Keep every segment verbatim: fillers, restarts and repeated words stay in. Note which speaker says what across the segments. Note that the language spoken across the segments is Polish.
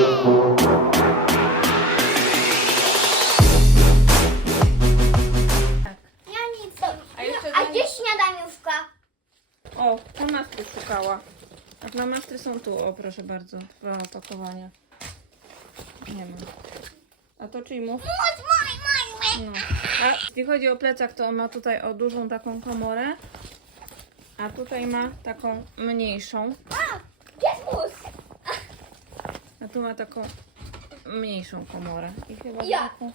Speaker 1: Ja nic.
Speaker 2: A jeszcze
Speaker 1: A
Speaker 2: dla-
Speaker 1: gdzie śniadaniówka?
Speaker 2: O, planastry szukała. A planastry są tu, o proszę bardzo, dwa opakowania. Nie ma. A to czyli mów? No. A jeśli chodzi o plecak, to on ma tutaj o dużą taką komorę, a tutaj ma taką mniejszą,
Speaker 1: Gdzie jest mus?
Speaker 2: a tu ma taką mniejszą komorę. I chyba
Speaker 1: Ja.
Speaker 2: taką...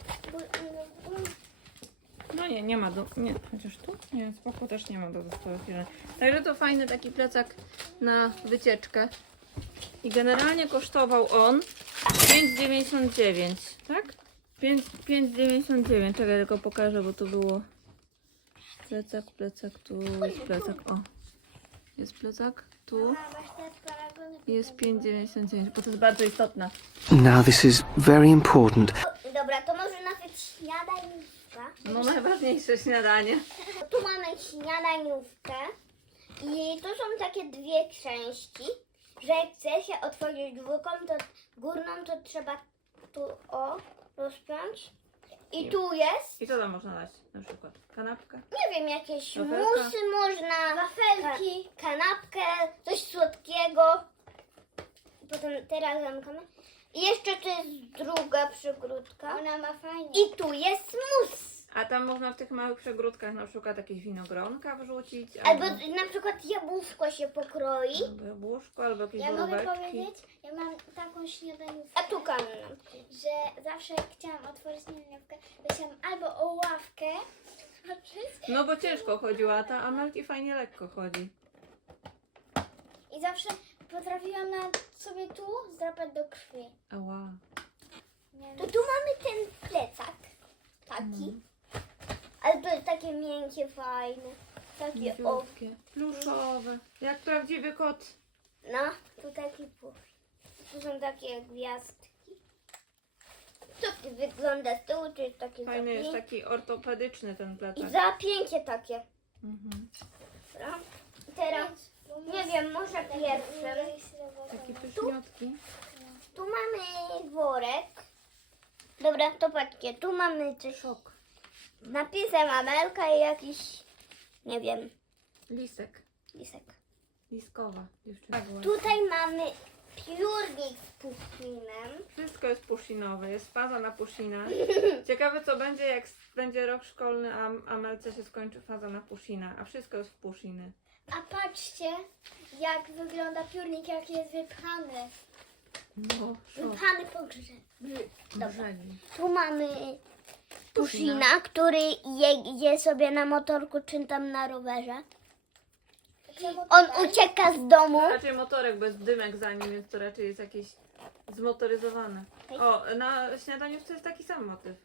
Speaker 2: No nie, nie ma do... Nie, chociaż tu? Nie, spoko też nie ma do dodatkowych kieszeni. Także to fajny taki plecak na wycieczkę. I generalnie kosztował on pięć dziewięćdziesiąt dziewięć, tak? pięć dziewięćdziesiąt dziewięć. Czekaj, tylko pokażę, bo tu było plecak, plecak, tu jest plecak, o. Jest plecak, tu jest pięć dziewięćdziesiąt dziewięć, bo to jest bardzo istotne.
Speaker 3: Now this is very important.
Speaker 1: Dobra, to może nawet śniadaniówka.
Speaker 2: No najważniejsze śniadanie.
Speaker 1: Tu mamy śniadaniówkę i to są takie dwie części, że jak chce się otworzyć dwójką, to górną to trzeba tu o rozpiąć. I tu jest,
Speaker 2: I co tam można dać na przykład? Kanapkę?
Speaker 1: nie wiem, jakieś
Speaker 2: Wafelka.
Speaker 1: musy można, wafelki, ka- kanapkę, coś słodkiego. Potem teraz zamykamy. I jeszcze tu jest druga przygródka. Ona ma fajnie. I tu jest mus.
Speaker 2: A tam można w tych małych przegródkach na przykład jakieś winogronka wrzucić,
Speaker 1: Albo na przykład jabłuszko się pokroi.
Speaker 2: albo jabłuszko, albo jakieś
Speaker 4: Ja mogę
Speaker 2: boróweczki.
Speaker 4: powiedzieć, ja mam taką śniadaniówkę,
Speaker 1: A tu kanna.
Speaker 4: że zawsze jak chciałam otworzyć śniadaniówkę, to chciałam albo o ławkę otworzyć
Speaker 2: No bo ciężko chodziła, a ta Amelki fajnie lekko chodzi.
Speaker 4: i zawsze potrafiłam na sobie tu zdrapać do krwi.
Speaker 2: Ała.
Speaker 4: Nie
Speaker 1: To tu mamy ten plecak. Taki. Ale to jest takie miękkie, fajne. Takie o.
Speaker 2: Mięciutkie, pluszowe. Jak prawdziwy kot.
Speaker 1: No, tu taki pusz. Tu są takie gwiazdki. To wygląda z tyłu, czy jest takie
Speaker 2: Fajny jest
Speaker 1: zapięcie?
Speaker 2: taki ortopedyczny ten
Speaker 1: I
Speaker 2: plecak.
Speaker 1: zapięcie takie.
Speaker 2: Mhm.
Speaker 1: Dobra. I teraz, nie wiem, może pierwszym.
Speaker 2: Takie pyszniotki.
Speaker 1: Tu mamy worek. Dobra, to patrzcie, tu mamy coś.
Speaker 2: Szok.
Speaker 1: Napisem Amelka i jakiś, nie wiem,
Speaker 2: Lisek.
Speaker 1: lisek.
Speaker 2: Liskowa dziewczyna. Tak,
Speaker 1: Tutaj mamy piórnik z puszkinem.
Speaker 2: Wszystko jest pushinowe, jest faza na pushina. Ciekawe co będzie, jak s- będzie rok szkolny, a Amelce się skończy faza na pushina, a wszystko jest w pushiny.
Speaker 4: A patrzcie, jak wygląda piórnik, jak jest wypchany.
Speaker 2: No, szok.
Speaker 1: Wypchany po grze.
Speaker 2: Brzegi.
Speaker 1: Tu mamy puszina, który je, je sobie na motorku czy tam na rowerze. On ucieka z domu.
Speaker 2: Raczej motorek bez dymek za nim, więc to raczej jest jakieś zmotoryzowane. O, na śniadaniówce jest taki sam motyw.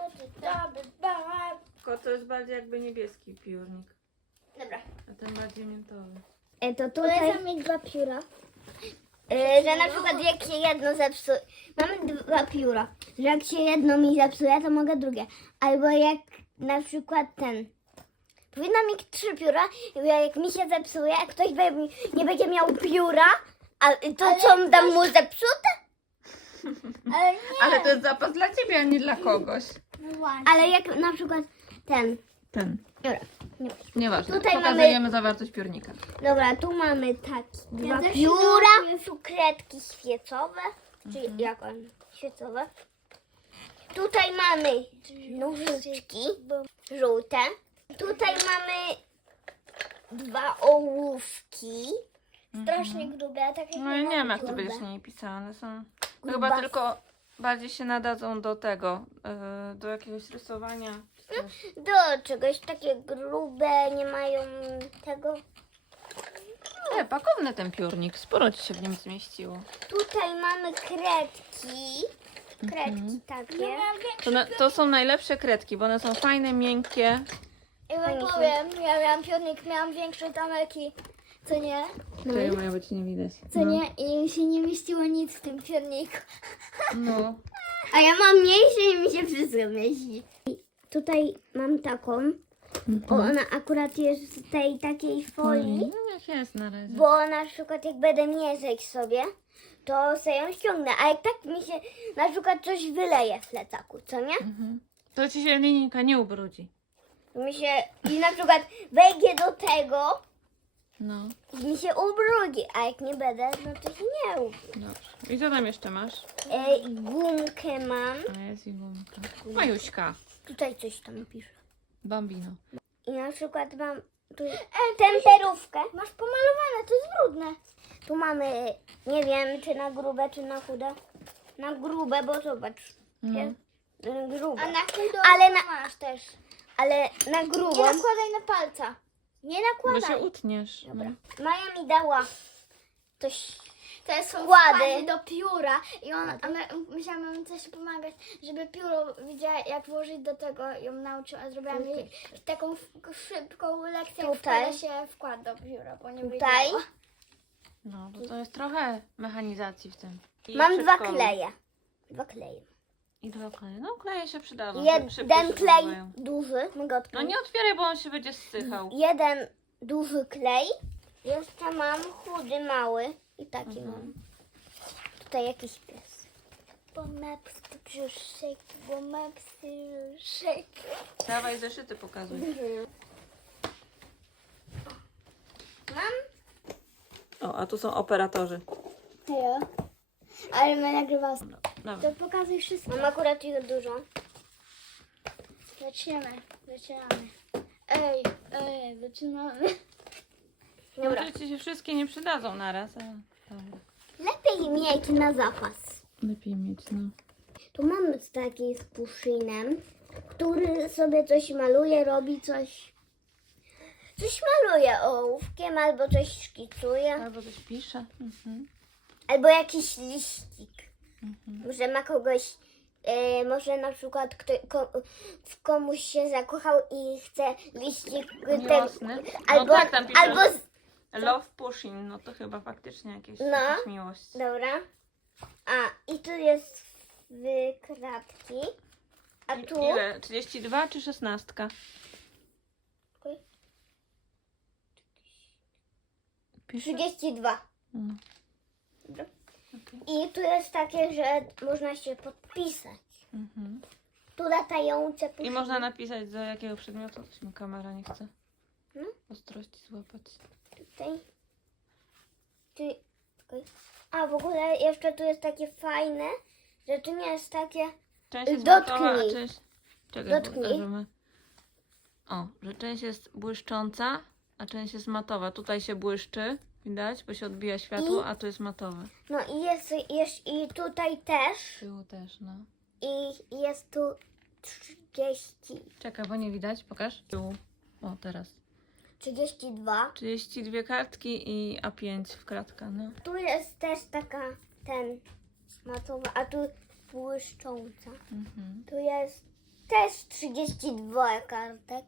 Speaker 2: Tylko to jest bardziej jakby niebieski piórnik,
Speaker 1: Dobra.
Speaker 2: a ten bardziej miętowy.
Speaker 1: E, to tutaj,
Speaker 4: Polecam mieć dwa pióra.
Speaker 1: e, że na przykład jak się jedno zepsuje, mamy dwa pióra, że jak się jedno mi zepsuje, to mogę drugie. Albo jak na przykład ten, powinno mieć trzy pióra, i jak mi się zepsuje, a ktoś be- nie będzie miał pióra, a to co dam mu zepsute?
Speaker 4: Ale nie,
Speaker 2: Ale to jest zapas dla ciebie, a nie dla kogoś.
Speaker 4: no właśnie.
Speaker 1: Ale jak na przykład ten,
Speaker 2: Ten.
Speaker 1: dobra, nie.
Speaker 2: Nieważne.
Speaker 1: Tutaj
Speaker 2: Pokazujemy zawartość piórnika.
Speaker 1: Dobra, tu mamy takie dwa
Speaker 4: też się
Speaker 1: pióra,
Speaker 4: nauczyłem.
Speaker 1: cukretki świecowe, czyli jak on, świecowe. Tutaj mamy nożyczki żółte. Tutaj mamy dwa ołówki.
Speaker 4: Strasznie grube, a tak jak
Speaker 2: No i nie wiem, jak to
Speaker 4: grube.
Speaker 2: będziesz nie pisane. Są...
Speaker 1: Grubas.
Speaker 2: Chyba tylko bardziej się nadadzą do tego, yy, do jakiegoś rysowania. czy coś.
Speaker 1: Do czegoś takie grube, nie mają tego.
Speaker 2: Nie, pakowny ten piórnik. Sporo ci się w nim zmieściło.
Speaker 1: Tutaj mamy kredki. Kredki takie.
Speaker 4: Ja miałam większe
Speaker 2: To, na, to są najlepsze kredki, bo one są fajne, miękkie.
Speaker 4: Ja
Speaker 1: Fajnie
Speaker 4: wam powiem, ja miałam piórnik, miałam większe tamelki, co nie?
Speaker 2: Czego mają być nie widać.
Speaker 4: Co nie? I mi się nie mieściło nic w tym piórniku.
Speaker 2: No.
Speaker 1: A ja mam mniejsze i mi się wszystko mieści. Tutaj mam taką, bo ona akurat jest z tej takiej folii,
Speaker 2: No jak jest na razie.
Speaker 1: bo na przykład jak będę mierzyć sobie, to sobie ją ściągnę. A jak tak mi się na przykład coś wyleje w plecaku, co nie?
Speaker 2: Mhm. To ci się linijka nie ubrudzi.
Speaker 1: To mi się i na przykład wejdzie do tego
Speaker 2: No,
Speaker 1: i mi się ubrudzi, a jak nie będę, no to się nie ubrudzi.
Speaker 2: dobrze. I co tam jeszcze masz?
Speaker 1: E, gumkę mam.
Speaker 2: A jest i gumka. Majuśka.
Speaker 1: Tutaj coś tam pisze.
Speaker 2: Bambino.
Speaker 1: I na przykład mam tu temperówkę. Masz pomalowane, to jest brudne. Tu mamy, nie wiem, czy na grube, czy na chude. Na grube, bo zobacz.
Speaker 2: No.
Speaker 1: Jest y, grube.
Speaker 4: A na chudo
Speaker 1: Ale na-
Speaker 4: masz też.
Speaker 1: Ale na grubą.
Speaker 4: Nie nakładaj na palca. Nie
Speaker 2: Bo
Speaker 4: nakładaj.
Speaker 2: się utniesz.
Speaker 1: Dobra. Maja mi dała coś.
Speaker 4: To jest są
Speaker 1: Składy.
Speaker 4: składy do pióra i on, a my musiałam ją coś pomagać, żeby pióro widziała jak włożyć do tego, ją nauczyła, zrobiłam jej taką f- szybką lekcję, jak
Speaker 1: Tutaj.
Speaker 4: wkłada się wkład do pióra, bo nie
Speaker 1: Tutaj.
Speaker 4: wiedziała.
Speaker 2: No, bo to jest trochę mechanizacji w tym. I
Speaker 1: Mam dwa
Speaker 2: przedszkolu.
Speaker 1: kleje. Dwa kleje.
Speaker 2: I dwa kleje. No, kleje się przydadzą. szybko
Speaker 1: Jeden
Speaker 2: się
Speaker 1: klej
Speaker 2: zużywają.
Speaker 1: duży. Mogę
Speaker 2: No
Speaker 1: odkryć.
Speaker 2: nie otwieraj, bo on się będzie zsychał.
Speaker 1: Jeden duży klej. Jeszcze mam chudy, mały. I taki
Speaker 2: Mhm.
Speaker 1: mam. Tutaj jakiś pies.
Speaker 4: Bo maps to brzuszek, bo maps to brzuszek.
Speaker 2: Dawaj zeszyty pokazuj.
Speaker 1: Mam
Speaker 2: O, a tu są operatorzy.
Speaker 4: Jo. Ale my nagrywamy.
Speaker 2: Dobra.
Speaker 4: To pokazuj wszystko.
Speaker 1: Mam akurat ich dużo.
Speaker 4: Zaczynamy, zaczynamy. Ej, ej, zaczynamy.
Speaker 1: Dobra.
Speaker 2: Może ci się wszystkie nie przydadzą naraz, ale dobra.
Speaker 1: Lepiej mieć na zapas.
Speaker 2: Lepiej mieć, no.
Speaker 1: Tu mamy taki z puszynem, który sobie coś maluje, robi coś. Coś maluje ołówkiem, albo coś szkicuje,
Speaker 2: Albo coś pisze. Mhm.
Speaker 1: albo jakiś liścik.
Speaker 2: Mhm.
Speaker 1: Może ma kogoś, e, może na przykład kto, ko, w komuś się zakochał i chce liścik tego,
Speaker 2: Miłosny. No
Speaker 1: albo,
Speaker 2: tak, tam pisze.
Speaker 1: albo z,
Speaker 2: Love pushing, no to chyba faktycznie jakieś,
Speaker 1: No.
Speaker 2: jakaś miłość.
Speaker 1: dobra. A, i tu jest w kratki, a
Speaker 2: I-
Speaker 1: tu
Speaker 2: Ile? trzydzieści dwa czy szesnastka? Pisze?
Speaker 1: trzydzieści dwa.
Speaker 2: No.
Speaker 1: Dobra.
Speaker 2: Okej.
Speaker 1: I tu jest takie, że można się podpisać.
Speaker 2: Mhm.
Speaker 1: Tu latające
Speaker 2: I
Speaker 1: puszyny.
Speaker 2: można napisać, do jakiego przedmiotu. Coś mi kamera nie chce
Speaker 1: No.
Speaker 2: ostrości złapać.
Speaker 1: Tutaj. Tu. Okej. A w ogóle jeszcze tu jest takie fajne, że tu nie jest takie.
Speaker 2: Część jest
Speaker 1: Dotknij.
Speaker 2: matowa, a część... Czekaj,
Speaker 1: Dotknij.
Speaker 2: pokażemy. O, że część jest błyszcząca, a część jest matowa. Tutaj się błyszczy, widać, bo się odbija światło,
Speaker 1: I-
Speaker 2: a tu jest matowe.
Speaker 1: No i jest, jest i tutaj też.
Speaker 2: Z tyłu też, no.
Speaker 1: I jest tu trzydzieści.
Speaker 2: Czekaj, bo nie widać, pokaż. Z tyłu. O, teraz.
Speaker 1: trzydzieści dwa.
Speaker 2: trzydzieści dwie kartki i A pięć w kratka, no.
Speaker 1: Tu jest też taka ten matowa, a tu błyszcząca.
Speaker 2: Mhm.
Speaker 1: Tu jest też trzydzieści dwa kartek.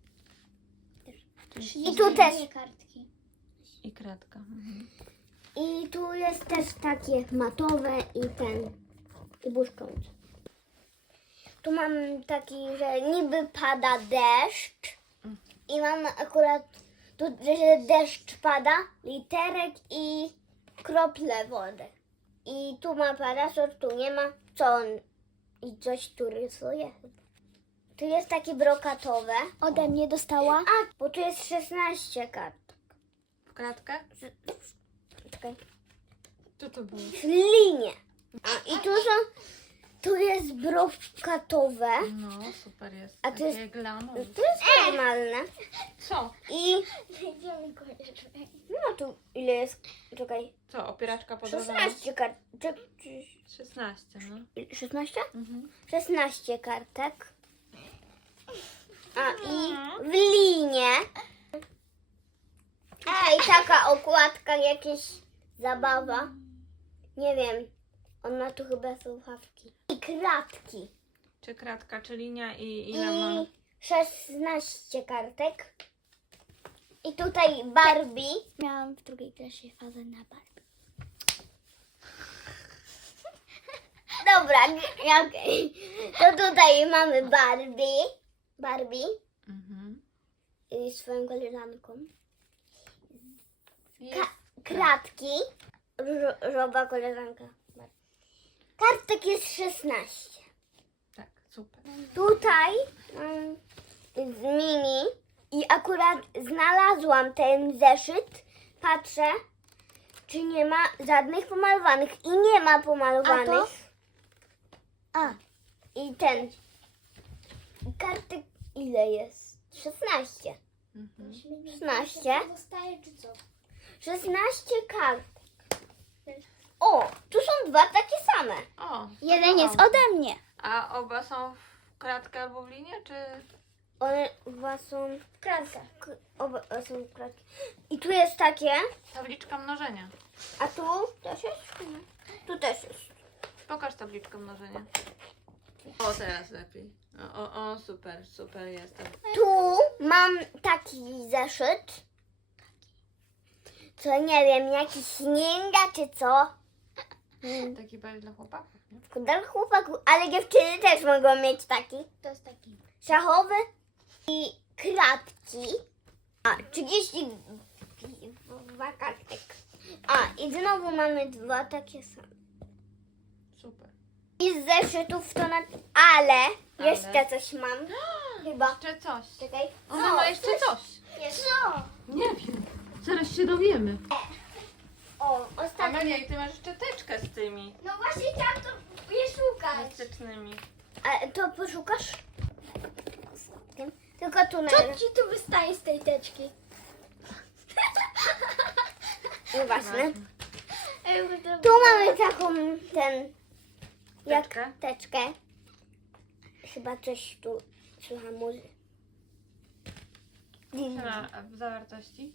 Speaker 1: I tu też.
Speaker 4: Dwie kartki.
Speaker 2: I kratka. Mhm.
Speaker 1: I tu jest też takie matowe i ten, i błyszczące. Tu mam taki, że niby pada deszcz i mam akurat tu, że deszcz pada, literek i krople wody. I tu ma parasol, tu nie ma, co on i coś tu rysuje. Tu jest takie brokatowe.
Speaker 4: Ode mnie dostała.
Speaker 1: A, bo tu jest szesnaście kart.
Speaker 2: W kratkę?
Speaker 1: Czekaj.
Speaker 2: Co to było?
Speaker 1: W linie. A, i tu są, tu jest brokatowe.
Speaker 2: No, super jest.
Speaker 1: A to jest-
Speaker 2: Takie glamour.
Speaker 1: To jest normalne.
Speaker 2: Co?
Speaker 1: I
Speaker 4: Idziemy koniecznie.
Speaker 1: no tu ile jest, czekaj,
Speaker 2: Co, opieraczka podrożona?
Speaker 1: szesnaście kart, czy, czy,
Speaker 2: szesnaście, no.
Speaker 1: szesnaście?
Speaker 2: Mhm.
Speaker 1: szesnaście kartek. A i w linie. Ej, taka okładka, jakieś zabawa. Nie wiem, on ma tu chyba słuchawki. I kratki.
Speaker 2: Czy kratka, czy linia i ile ma?
Speaker 1: I szesnaście kartek. I tutaj Barbie.
Speaker 4: Miałam w drugiej klasie fazę na Barbie.
Speaker 1: Dobra, nie- okej. To tutaj mamy Barbie. Barbie
Speaker 2: Mhm.
Speaker 1: i swoją koleżanką.
Speaker 2: Jest.
Speaker 1: Kratki. W różowa koleżanka. Kartek jest szesnaście.
Speaker 2: Tak, super.
Speaker 1: Tutaj mm, z mini i akurat znalazłam ten zeszyt. Patrzę, czy nie ma żadnych pomalowanych. I nie ma pomalowanych.
Speaker 4: A,
Speaker 1: I ten kartek ile jest? szesnaście.
Speaker 2: Mhm.
Speaker 1: szesnaście.
Speaker 4: Zostaje czy co?
Speaker 1: szesnaście kart. O, tu są dwa takie same.
Speaker 2: O,
Speaker 4: Jeden
Speaker 2: o.
Speaker 4: jest ode mnie.
Speaker 2: A oba są w kratkę albo w linię, czy...
Speaker 1: One chyba są
Speaker 4: Kratka.
Speaker 1: k- oba są kratki. I tu jest takie,
Speaker 2: Tabliczka mnożenia.
Speaker 1: a tu też jest? Tu też jest.
Speaker 2: Pokaż tabliczkę mnożenia. O, teraz lepiej. O, o, o super, super jest.
Speaker 1: Tu mam taki zeszyt. Co nie wiem, jakiś śnięga czy co.
Speaker 2: Taki bardziej dla chłopaków, nie?
Speaker 1: Dla chłopaków, ale dziewczyny też mogą mieć taki.
Speaker 4: To jest taki.
Speaker 1: Szachowy i kratki. A, trzydzieści dwa kartek. A, i znowu mamy dwa takie same.
Speaker 2: Super.
Speaker 1: I z zeszytów to na... Ale,
Speaker 2: Ale?
Speaker 1: jeszcze coś mam. Chyba.
Speaker 2: Jeszcze coś.
Speaker 1: Czekaj.
Speaker 2: Ona ma jeszcze coś.
Speaker 1: Co?
Speaker 2: Nie wiem. Zaraz się dowiemy.
Speaker 1: O, ostatni.
Speaker 2: Amelia, i ty masz jeszcze teczkę z tymi
Speaker 4: No właśnie chciałam to je szukać.
Speaker 2: plastycznymi.
Speaker 1: A to poszukasz? Tylko tu na...
Speaker 4: Co ci tu wystaje z tej teczki?
Speaker 1: Nieważne.
Speaker 4: Ej, to-
Speaker 1: Tu mamy taką, ten... Jak
Speaker 2: Teczkę?
Speaker 1: teczkę. Chyba coś tu słucha muzyki.
Speaker 2: A w zawartości?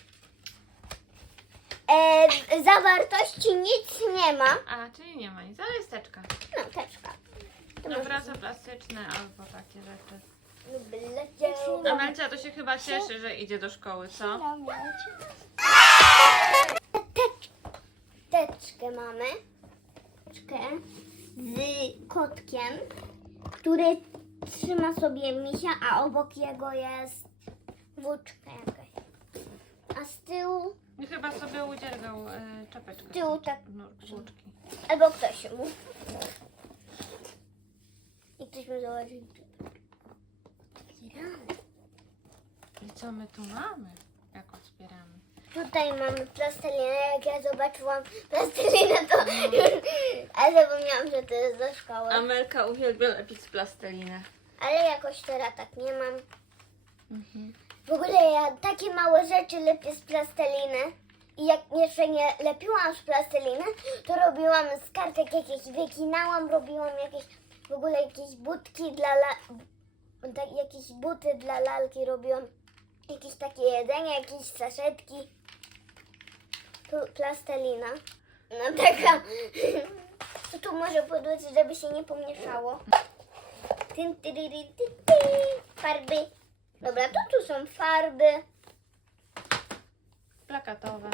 Speaker 1: E, w zawartości nic nie ma.
Speaker 2: A, czyli nie ma nic, ale jest teczka.
Speaker 1: No, teczka. To
Speaker 2: No
Speaker 1: może
Speaker 2: prace plastyczne albo takie rzeczy.
Speaker 1: lubię lecieć.
Speaker 2: Amelcia to się chyba cieszy, że idzie do szkoły, co?
Speaker 1: Tecz, teczkę mamy. Teczkę z kotkiem, który trzyma sobie misia, a obok jego jest włóczka jakaś. A z tyłu,
Speaker 2: I chyba sobie udziergał y, czapeczkę.
Speaker 1: z tyłu tak,
Speaker 2: No, włóczki.
Speaker 1: albo ktoś mu. I ktoś mu założył.
Speaker 2: I co my tu mamy? Jak otwieramy?
Speaker 1: Tutaj mamy plastelinę. Jak ja zobaczyłam plastelinę, to już... Ale zapomniałam, że to jest do szkoły.
Speaker 2: Amelka uwielbia lepić z plastelinę.
Speaker 1: Ale jakoś teraz tak nie mam.
Speaker 2: Mhm.
Speaker 1: W ogóle ja takie małe rzeczy lepię z plasteliny. I jak jeszcze nie lepiłam z plasteliny, to robiłam z kartek jakieś, wyginałam, robiłam jakieś, w ogóle jakieś budki dla la... tak, jakieś buty dla lalki robiłam. Jakieś takie jedzenie, jakieś saszetki. Tu plastelina. No taka. To tu może podłóż, żeby się nie pomieszało. Tyn, tyryry, ty, ty. Farby. Dobra, to tu są farby.
Speaker 2: Plakatowe.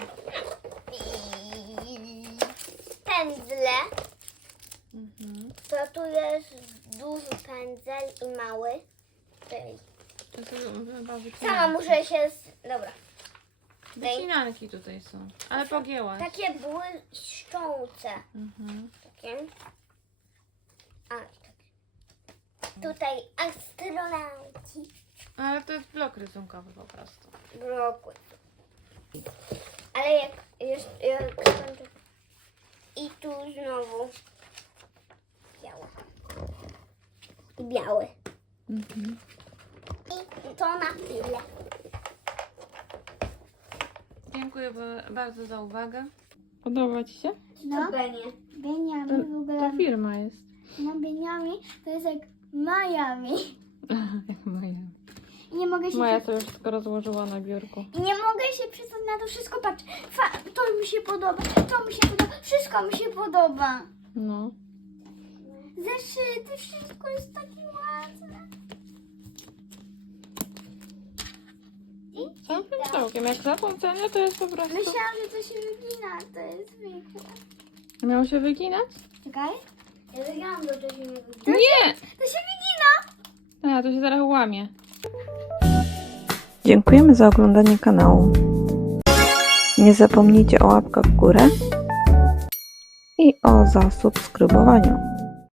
Speaker 1: I pędzle.
Speaker 2: Mhm.
Speaker 1: To tu jest duży pędzel i mały. Tutaj.
Speaker 2: To są chyba
Speaker 1: Sama
Speaker 2: wycinanki.
Speaker 1: muszę się... Z... Dobra.
Speaker 2: Wycinanki tutaj są. Ale pogięłaś.
Speaker 1: Takie błyszczące.
Speaker 2: Mhm.
Speaker 1: Takie. A, takie. Tutaj astronauci.
Speaker 2: Ale to jest blok rysunkowy po prostu.
Speaker 1: Brokuł. Ale jak już jak skończę. I tu znowu biały. I biały.
Speaker 2: Mhm.
Speaker 1: I to na tyle.
Speaker 2: Dziękuję ba- bardzo za uwagę. Podoba Ci się?
Speaker 4: No,
Speaker 1: Benie.
Speaker 4: Beniami w ogóle.
Speaker 2: To firma jest.
Speaker 4: No, Beniami to jest jak Miami.
Speaker 2: Jak moja.
Speaker 4: I nie mogę się
Speaker 2: Moja
Speaker 4: przy...
Speaker 2: to już tylko rozłożyła na biurku.
Speaker 4: I nie mogę się przystać na to wszystko. Patrz, fa... to mi się podoba, to mi się podoba, wszystko mi się podoba.
Speaker 2: No.
Speaker 4: Zeszyty, wszystko jest takie ładne.
Speaker 2: Całkiem, całkiem. Jak za tą cenę, to jest po prostu...
Speaker 4: Myślałam, że to się wygina, to jest zwykłe.
Speaker 2: Miało się wyginać?
Speaker 4: Czekaj.
Speaker 1: Ja wygrałam, bo to się nie wygląda.
Speaker 2: Nie!
Speaker 4: To się wygina!
Speaker 2: A, to się zaraz łamie. Dziękujemy za oglądanie kanału. Nie zapomnijcie o łapkach w górę i o zasubskrybowaniu.